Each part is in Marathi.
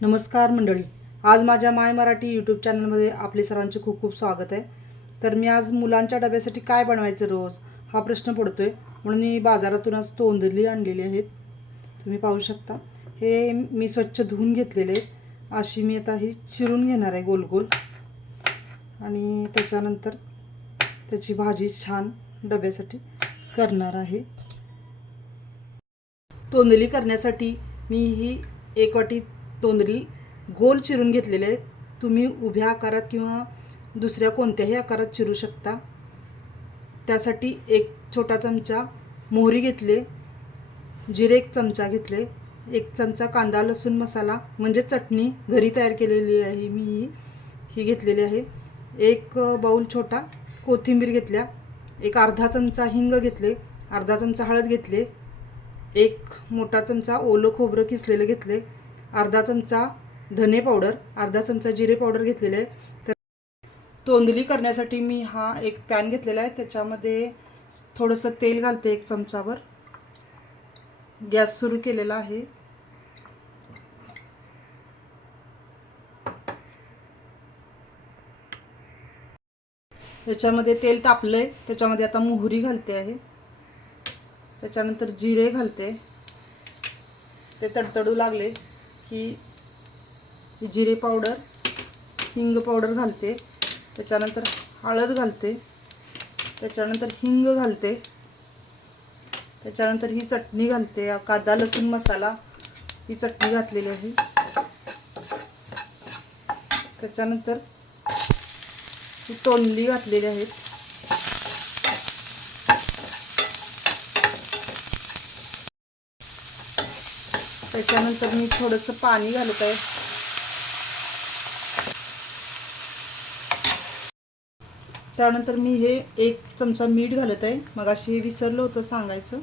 नमस्कार मंडळी. आज माझ्या माय मराठी यूट्यूब चॅनलमध्ये आपले सर्वांचे खूप खूप स्वागत आहे. तर मी आज मुलांच्या डब्यासाठी काय बनवायचं रोज हा प्रश्न पडतो आहे म्हणून मी बाजारातून आज तोंदली आणलेली आहेत. तुम्ही पाहू शकता. हे मी स्वच्छ धुवून घेतलेले आहेत. अशी मी आता ही चिरून घेणार आहे गोल गोल. आणि त्याच्यानंतर त्याची भाजी छान डब्यासाठी करणार आहे. तोंदली करण्यासाठी मी ही एक वाटी तोंदली गोल चिरून घेतलेले आहेत. तुम्ही उभ्या आकारात किंवा दुसऱ्या कोणत्याही आकारात चिरू शकता. त्यासाठी एक छोटा चमचा मोहरी घेतले जिरे एक चमचा घेतले एक चमचा कांदा लसूण मसाला म्हणजे चटणी घरी तयार केलेली आहे मी ही. ही घेतलेली आहे. एक बाऊल छोटा कोथिंबीर घेतल्या एक अर्धा चमचा हिंग घेतले अर्धा चमचा हळद घेतले एक मोठा चमचा ओलं खोबरं किसलेलं घेतले अर्धा चमचा धने पावडर अर्धा चमचा जिरे पावडर घेतलेले आहे तर तोंदली करण्यासाठी मी हा एक पॅन घेतलेला आहे. त्याच्यामध्ये थोडंसं तेल घालते एक चमचावर गॅस सुरू केलेला आहे. याच्यामध्ये तेल तापलंय. त्याच्यामध्ये आता मोहरी घालते आहे. त्याच्यानंतर जिरे घालते. ते तडतडू लागले. की जिरे पावडर हिंग पावडर घालते त्याच्यानंतर हळद घालते त्याच्यानंतर हिंग घालते त्याच्यानंतर ही चटणी घालते कांदा लसूण मसाला ही चटणी घातलेली आहे. त्याच्यानंतर ही तोंडली घातलेली आहेत त्याच्यानंतर मी थोडंसं पाणी घालत आहे त्यानंतर मी हे एक चमचा मीठ घालत आहे मग अशी हे विसरलं होतं सांगायचं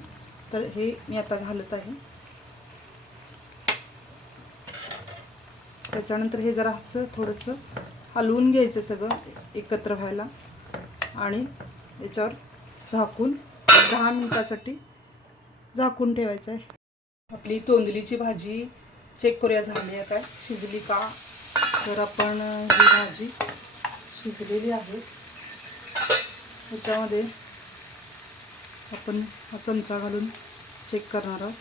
तर हे मी आता घालत आहे. त्याच्यानंतर हे जरा असं थोडंसं हलवून घ्यायचं सगळं एकत्र व्हायला. आणि याच्यावर झाकून दहा मिनिटासाठी झाकून ठेवायचं आहे. आपली तोंदलीची भाजी चेक करूया झाली आहे काय शिजली का? तर आपण ही भाजी शिजलेली आहे. त्याच्यामध्ये आपण हा चमचा घालून चेक करणार आहोत.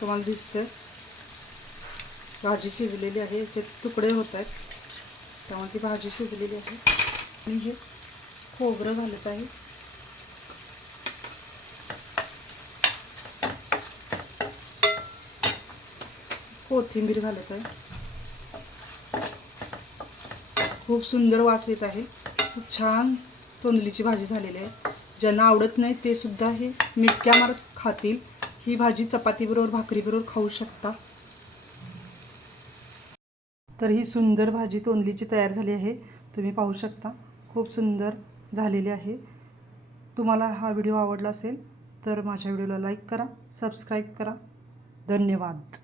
तुम्हाला दिसते भाजी शिजलेली आहे. याचे तुकडे होत आहेत. त्यामुळे ती भाजी शिजलेली आहे. आणि हे खोबरं घालत आहे. कोथिंबीर घालत आहे. खूप सुंदर वास येत आहे. खूप छान तोंदलीची भाजी झालेली आहे. ज्यांना आवडत नाही ते सुद्धा हे मिटक्या मारत खातील. ही भाजी चपातीबरोबर भाकरीबरोबर खाऊ शकता. तर ही सुंदर भाजी तोंदलीची तयार झाली आहे. तुम्ही पाहू शकता खूप सुंदर झालेली आहे. तुम्हाला हा व्हिडिओ आवडला असेल तर माझ्या व्हिडिओला लाईक करा सबस्क्राईब करा. धन्यवाद.